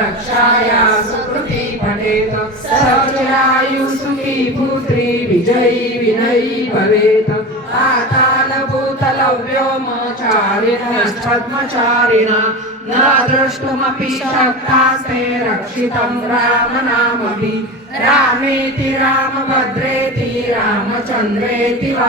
रक्षाया सुकृती पठेत सचिरायु सुखी पुत्री विजयी विनयी भवेत्। पाताल भूतलव्योमचारिणश्चद्मचारिणा न द्रष्टुमपि शक्तास्ते रक्षितं रामनामपि रामेति रामभद्रे रामचन्द्रेति वा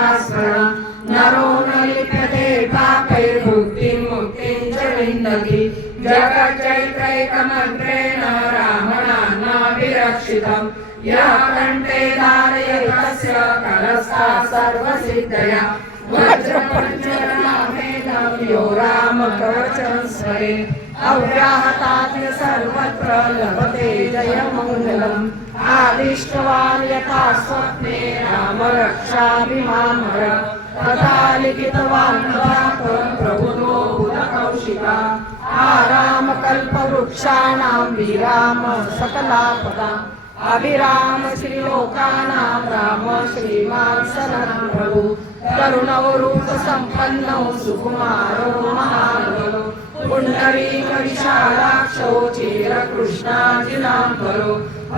नरो न लिप्यते पापैर्भुक्तिं मुक्तिं च विन्दति। जगच्चैत्रैकमन्त्रेण रामनाम्नाभिरक्षितम् यः कण्ठे धारयतस्य कलस्था सर्वसिद्धया। वज्रपञ्चरणामेदं यो रामकवचं स्मरे अव्याहताद्य सर्वत्र लभते जयमङ्गलम्। आदिष्टवान् यथा स्वप्ने राम रक्षाभिमामर तथा लिखितवान् भ्रात प्रभुतो बुधकौशिका। आरामकल्पवृक्षाणां विराम सकलापदाम् अभिराम श्रीलोकानां राम श्रीमान् सनत् प्रभु। करुणौ रूपसम्पन्नौ सुकुमारो महा पुण्डरीकविशालाक्षौ चिरकृष्णाजिनाम्बरो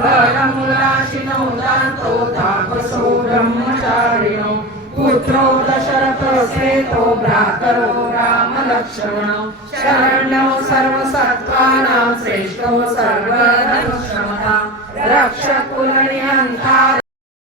वरमुलाशिनौ दान्तौ तापसो ब्रह्मचारिणौ पुत्रौ दशरथसेतो भ्रातरो रामलक्ष्मणौ शरण्यौ सर्वसत्त्वानां श्रेष्ठौ सर्वधर्मक्षमता रक्षकुलनि